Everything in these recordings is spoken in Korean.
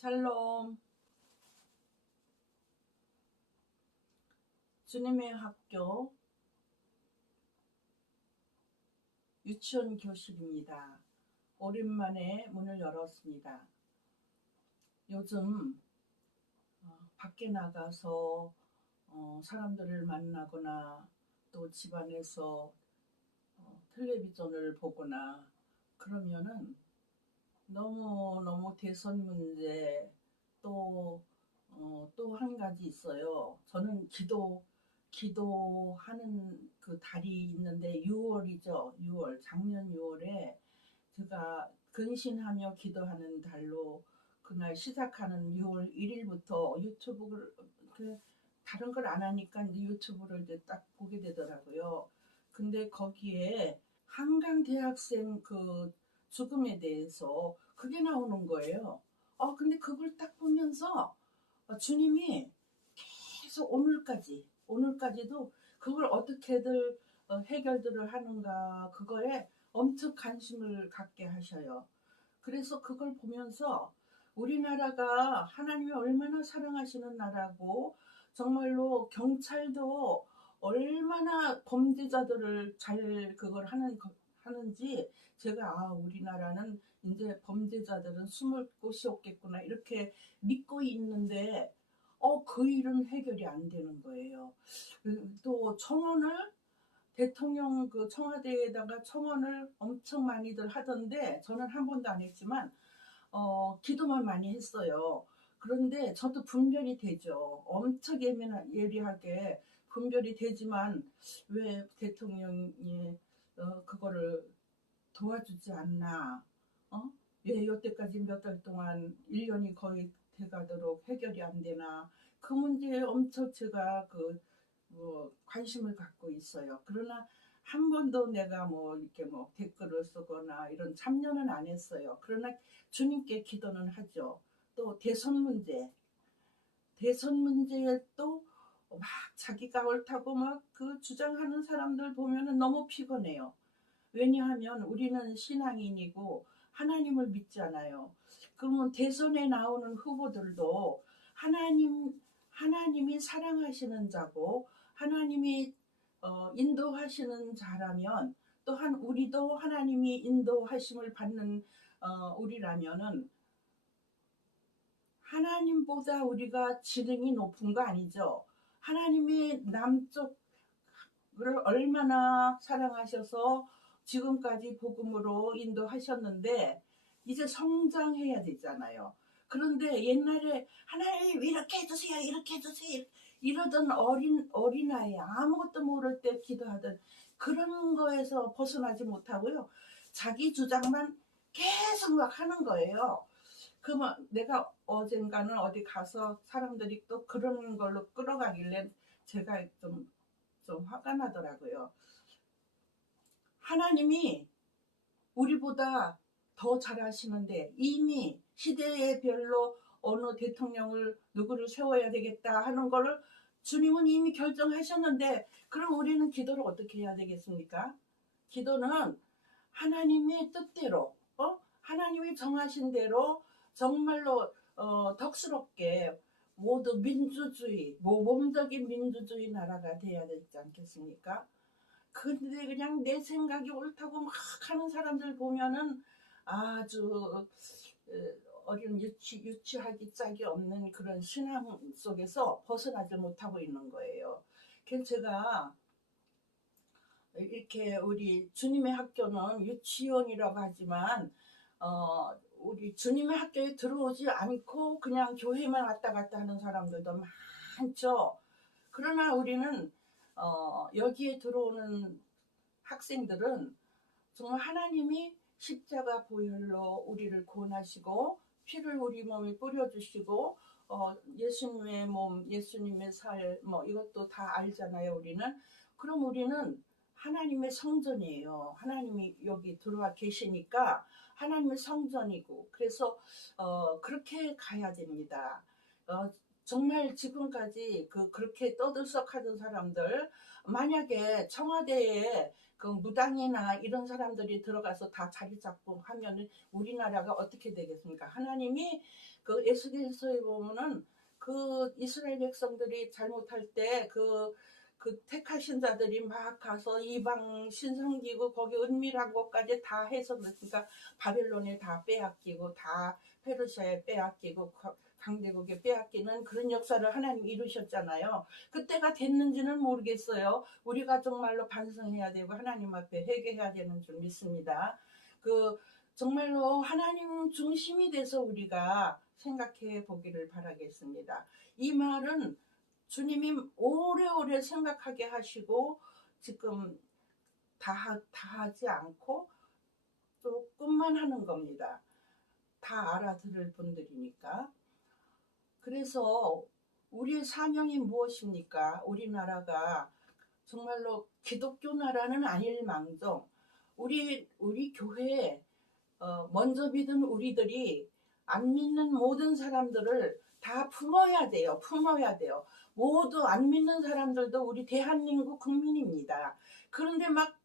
샬롬. 주님의 학교 유치원 교실입니다. 오랜만에 문을 열었습니다. 요즘 밖에 나가서 사람들을 만나거나 또 집안에서 텔레비전을 보거나 그러면은 너무 대선 문제 또 한 가지 있어요. 저는 기도하는 그 달이 있는데 6월이죠. 6월, 작년 6월에 제가 근신하며 기도하는 달로 그날 시작하는 6월 1일부터 유튜브를 다른 걸 안 하니까 이제 유튜브를 이제 딱 보게 되더라고요. 근데 거기에 한강 대학생 그 죽음에 대해서 그게 나오는 거예요. 근데 그걸 딱 보면서 주님이 계속 오늘까지도 그걸 어떻게들 해결들을 하는가 그거에 엄청 관심을 갖게 하셔요. 그래서 그걸 보면서 우리나라가 하나님이 얼마나 사랑하시는 나라고 정말로 경찰도 얼마나 범죄자들을 잘 그걸 하는지 제가 우리나라는 이제 범죄자들은 숨을 곳이 없겠구나 이렇게 믿고 있는데 그 일은 해결이 안 되는 거예요. 또 청원을 대통령 그 청와대에다가 청원을 엄청 많이들 하던데 저는 한 번도 안 했지만 기도만 많이 했어요. 그런데 저도 분별이 되죠. 엄청 예리하게 분별이 되지만 왜 대통령이 그거를 도와주지 않나? 왜 여태까지 몇 달 동안 1년이 거의 돼가도록 해결이 안 되나? 그 문제에 엄청 제가 관심을 갖고 있어요. 그러나 한 번도 내가 이렇게 댓글을 쓰거나 이런 참여는 안 했어요. 그러나 주님께 기도는 하죠. 또 대선 문제에 또 막 자기가 옳다고 막 그 주장하는 사람들 보면은 너무 피곤해요. 왜냐하면 우리는 신앙인이고 하나님을 믿잖아요. 그러면 대선에 나오는 후보들도 하나님이 사랑하시는 자고 하나님이 인도하시는 자라면 또한 우리도 하나님이 인도하심을 받는 우리라면은 하나님보다 우리가 지능이 높은 거 아니죠. 하나님이 남쪽을 얼마나 사랑하셔서 지금까지 복음으로 인도하셨는데 이제 성장해야 되잖아요. 그런데 옛날에 하나님 이렇게 해주세요 이렇게 해주세요 이러던 어린아이 아무것도 모를 때 기도하던 그런 거에서 벗어나지 못하고요. 자기 주장만 계속 막 하는 거예요. 그러면 내가 어젠가는 어디 가서 사람들이 또 그런 걸로 끌어가길래 제가 좀 화가 나더라고요. 하나님이 우리보다 더 잘하시는데 이미 시대의 별로 어느 대통령을 누구를 세워야 되겠다 하는 거를 주님은 이미 결정하셨는데 그럼 우리는 기도를 어떻게 해야 되겠습니까? 기도는 하나님의 뜻대로 하나님이 정하신 대로 정말로 덕스럽게 모두 민주주의 모범적인 민주주의 나라가 돼야 되지 않겠습니까? 근데 그냥 내 생각이 옳다고 막 하는 사람들 보면은 아주 어린 유치하기 짝이 없는 그런 신앙 속에서 벗어나지 못하고 있는 거예요. 그래서 제가 이렇게 우리 주님의 학교는 유치원이라고 하지만 우리 주님의 학교에 들어오지 않고 그냥 교회만 왔다 갔다 하는 사람들도 많죠. 그러나 우리는 여기에 들어오는 학생들은 정말 하나님이 십자가 보혈로 우리를 구원하시고 피를 우리 몸에 뿌려주시고 예수님의 몸, 예수님의 살 이것도 다 알잖아요. 우리는. 그럼 우리는 하나님의 성전이에요. 하나님이 여기 들어와 계시니까 하나님의 성전이고 그래서 그렇게 가야 됩니다. 정말 지금까지 그렇게 떠들썩하던 사람들 만약에 청와대에 그 무당이나 이런 사람들이 들어가서 다 자리 잡고 하면은 우리나라가 어떻게 되겠습니까? 하나님이 그 에스겔서에 보면은 그 이스라엘 백성들이 잘못할 때 그 택하신 자들이 막 가서 이방 신성기구 거기 은밀한 곳까지 다 해서 그러니까 바벨론에 다 빼앗기고 다 페르시아에 빼앗기고 강대국에 빼앗기는 그런 역사를 하나님 이루셨잖아요. 그때가 됐는지는 모르겠어요. 우리가 정말로 반성해야 되고 하나님 앞에 회개해야 되는 줄 믿습니다. 그 정말로 하나님 중심이 돼서 우리가 생각해 보기를 바라겠습니다. 이 말은 주님이 오래오래 생각하게 하시고 지금 다 하지 않고 조금만 하는 겁니다. 다 알아들을 분들이니까. 그래서 우리의 사명이 무엇입니까? 우리나라가 정말로 기독교 나라는 아닐망정 우리 교회에 먼저 믿은 우리들이 안 믿는 모든 사람들을 다 품어야 돼요. 품어야 돼요. 모두 안 믿는 사람들도 우리 대한민국 국민입니다. 그런데 막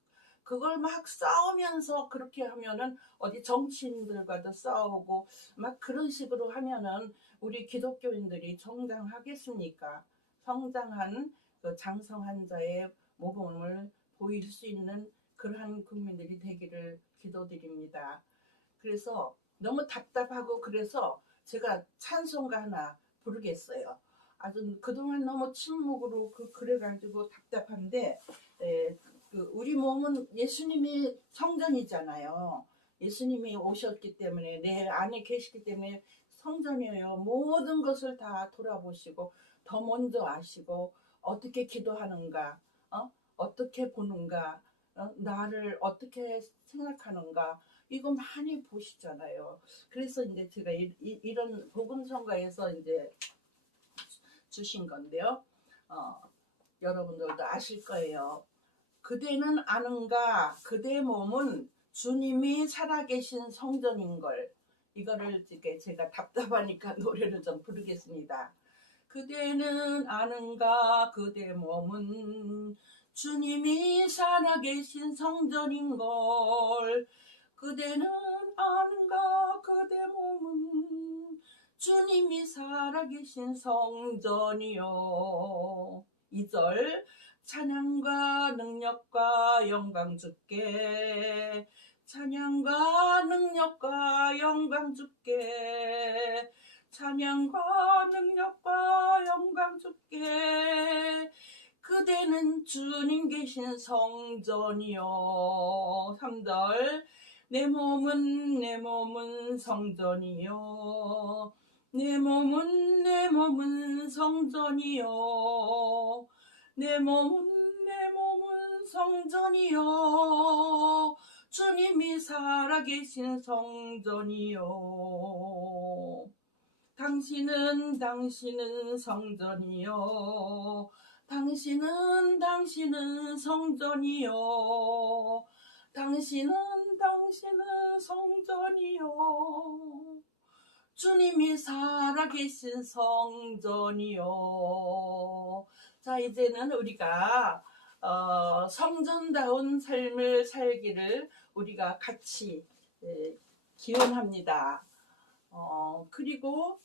그걸 막 싸우면서 그렇게 하면은 어디 정치인들과도 싸우고 막 그런 식으로 하면은 우리 기독교인들이 성장하겠습니까? 성장한 그 장성한 자의 모범을 보일 수 있는 그러한 국민들이 되기를 기도드립니다. 그래서 너무 답답하고 그래서 제가 찬송가 하나 부르겠어요. 아주 그동안 너무 침묵으로 그래가지고 답답한데 우리 몸은 예수님이 성전이잖아요. 예수님이 오셨기 때문에 내 안에 계시기 때문에 성전이에요. 모든 것을 다 돌아보시고 더 먼저 아시고 어떻게 기도하는가, 어떻게 보는가, 나를 어떻게 생각하는가 이거 많이 보시잖아요. 그래서 이제 제가 이런 복음성가에서 이제 주신 건데요. 여러분들도 아실 거예요. 그대는 아는가 그대 몸은 주님이 살아계신 성전인걸. 이거를 제가 답답하니까 노래를 좀 부르겠습니다. 그대는 아는가 그대 몸은 주님이 살아계신 성전인걸. 그대는 아는가 그대 몸은 주님이 살아계신 성전이요. 2절 찬양과 능력과 영광 주께 찬양과 능력과 영광 주께 찬양과 능력과 영광 주께 그대는 주님 계신 성전이요. 3절 내 몸은 성전이요. 내 몸은 성전이요. 내 몸은 성전이요. 주님이 살아계신 성전이요. 당신은 성전이요. 당신은 성전이요. 당신은 성전이요. 주님이 살아계신 성전이요. 자, 이제는 우리가 성전다운 삶을 살기를 우리가 같이 기원합니다. 그리고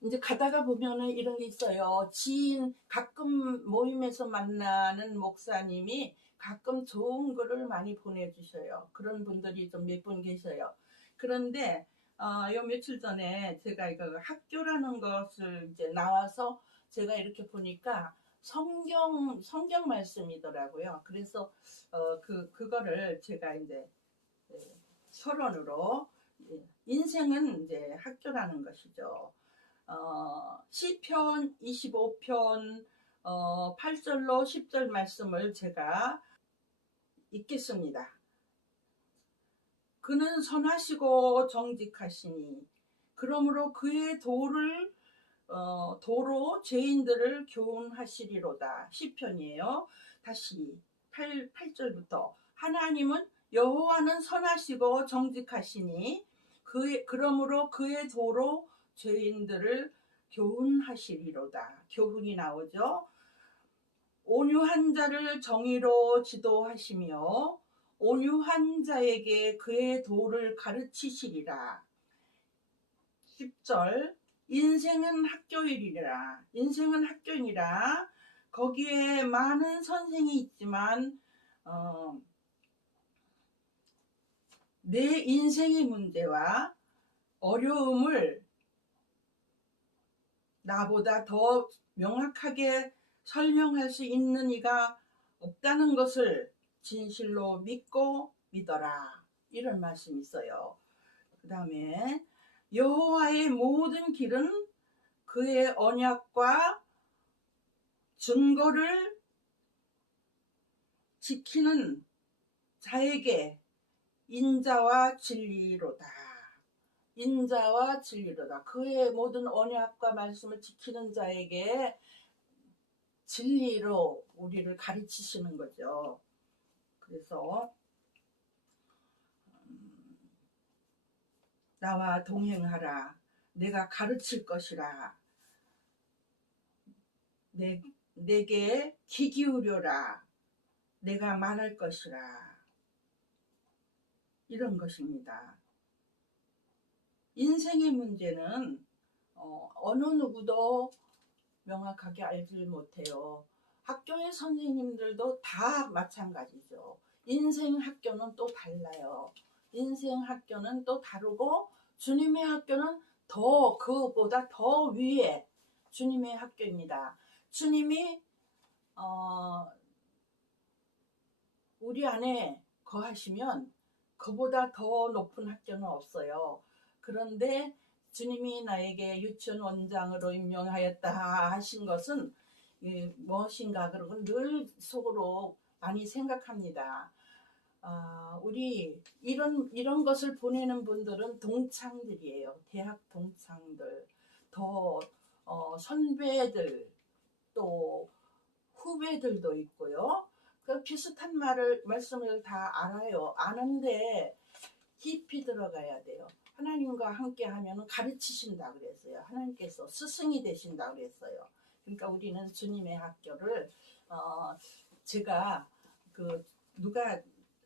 이제 가다가 보면은 이런 게 있어요. 지인 가끔 모임에서 만나는 목사님이 가끔 좋은 글을 많이 보내주셔요. 그런 분들이 좀 몇 분 계셔요. 그런데 요 며칠 전에 제가 이거 학교라는 것을 이제 나와서 제가 이렇게 보니까 성경 말씀이더라고요. 그래서 그거를 제가 이제 서론으로 인생은 이제 학교라는 것이죠. 시편 25편 8절로 10절 말씀을 제가 읽겠습니다. 그는 선하시고 정직하시니 그러므로 그의 도로 죄인들을 교훈하시리로다. 시편이에요. 다시 8절부터 하나님은 여호와는 선하시고 정직하시니 그러므로 그의 도로 죄인들을 교훈하시리로다. 교훈이 나오죠. 온유한 자를 정의로 지도하시며 온유한 자에게 그의 도를 가르치시리라. 10절 인생은 학교이니라. 인생은 학교이니라. 거기에 많은 선생이 있지만 내 인생의 문제와 어려움을 나보다 더 명확하게 설명할 수 있는 이가 없다는 것을 진실로 믿고 믿어라. 이런 말씀이 있어요. 그 다음에 여호와의 모든 길은 그의 언약과 증거를 지키는 자에게 인자와 진리로다. 인자와 진리로다. 그의 모든 언약과 말씀을 지키는 자에게 진리로 우리를 가르치시는 거죠. 그래서 나와 동행하라. 내가 가르칠 것이라. 내게 귀 기울여라. 내가 말할 것이라. 이런 것입니다. 인생의 문제는 어느 누구도 명확하게 알지 못해요. 학교의 선생님들도 다 마찬가지죠. 인생 학교는 또 달라요. 인생 학교는 또 다르고 주님의 학교는 더 그보다 더 위에 주님의 학교입니다. 주님이 우리 안에 거하시면 그보다 더 높은 학교는 없어요. 그런데 주님이 나에게 유치원 원장으로 임명하였다 하신 것은 무엇인가 그러고 늘 속으로 많이 생각합니다. 우리 이런 것을 보내는 분들은 동창들이에요. 대학 동창들, 더 선배들, 또 후배들도 있고요. 그 비슷한 말씀을 다 알아요. 아는데 깊이 들어가야 돼요. 하나님과 함께 하면 가르치신다 그랬어요. 하나님께서 스승이 되신다 그랬어요. 그러니까 우리는 주님의 학교를 제가 누가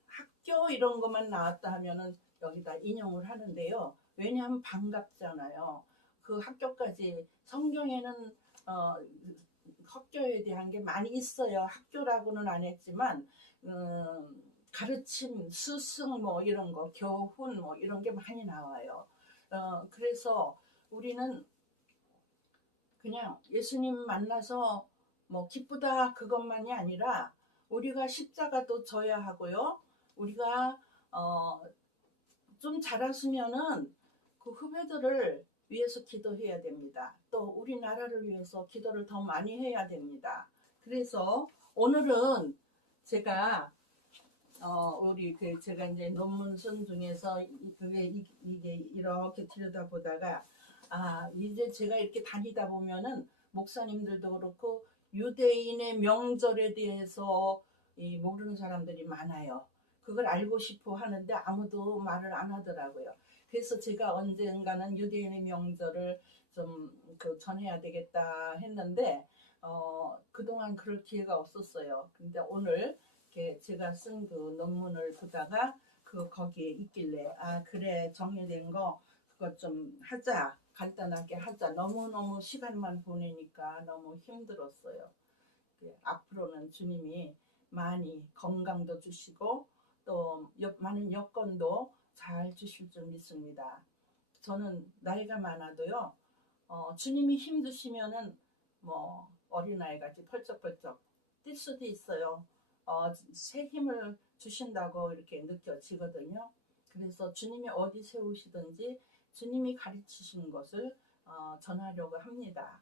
학교 이런 것만 나왔다 하면은 여기다 인용을 하는데요. 왜냐하면 반갑잖아요. 그 학교까지 성경에는 학교에 대한 게 많이 있어요. 학교라고는 안 했지만 가르침, 스승 뭐 이런 거, 교훈 뭐 이런 게 많이 나와요. 그래서 우리는 그냥 예수님 만나서 뭐 기쁘다 그것만이 아니라 우리가 십자가도 져야 하고요. 우리가 좀 자랐으면은 그 후배들을 위해서 기도해야 됩니다. 또 우리나라를 위해서 기도를 더 많이 해야 됩니다. 그래서 오늘은 제가 제가 이제 논문선 중에서 이게 이렇게 들여다보다가 이제 제가 이렇게 다니다 보면은 목사님들도 그렇고 유대인의 명절에 대해서 모르는 사람들이 많아요. 그걸 알고 싶어 하는데 아무도 말을 안 하더라고요. 그래서 제가 언젠가는 유대인의 명절을 좀 전해야 되겠다 했는데 그동안 그럴 기회가 없었어요. 근데 오늘 제가 쓴 그 논문을 보다가 거기에 있길래 그래 정리된 거 그거 좀 하자, 간단하게 하자. 너무너무 시간만 보내니까 너무 힘들었어요. 앞으로는 주님이 많이 건강도 주시고 또 많은 여건도 잘 주실 줄 믿습니다. 저는 나이가 많아도요, 주님이 힘 주시면은 뭐 어린아이같이 펄쩍펄쩍 뛸 수도 있어요. 새 힘을 주신다고 이렇게 느껴지거든요. 그래서 주님이 어디 세우시든지 주님이 가르치시는 것을 전하려고 합니다.